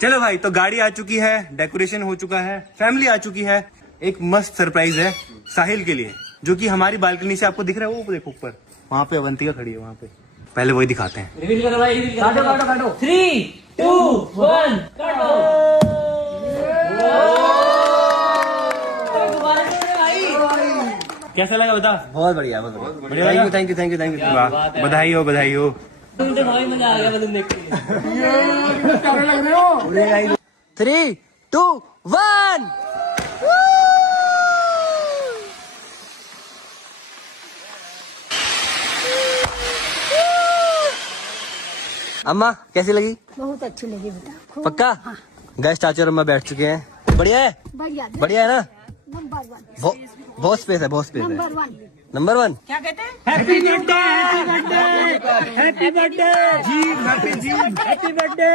चलो भाई, तो गाड़ी आ चुकी है, डेकोरेशन हो चुका है, फैमिली आ चुकी है। एक मस्त सरप्राइज है साहिल के लिए, जो कि हमारी बालकनी से आपको दिख रहा है। वो देखो ऊपर, वहाँ पे अवंतिका खड़ी है वहाँ पे। पहले वही दिखाते हैं। रिवील करो भाई, काटो काटो काटो। 3, 2, 1 काटो। कैसा लगा बता? बहुत बढ़िया, बहुत बढ़िया। Thank you thank you thank you. वाह, बधाई हो बधाई हो। तुमसे भाई मजा आ गया बलून देख के। 3, 2, 1 अम्मा कैसी लगी? बहुत अच्छी लगी बेटा। पक्का? गेस्ट चाचा और अम्मा बैठ चुके हैं। बढ़िया है, बढ़िया बढ़िया है ना? नंबर 1 बहुत स्पेस है, बहुत स्पेस है। नंबर 1 नंबर 1 क्या कहते हैं? Happy birthday, happy birthday, happy birthday जी, हैप्पी जी, हैप्पी बर्थडे।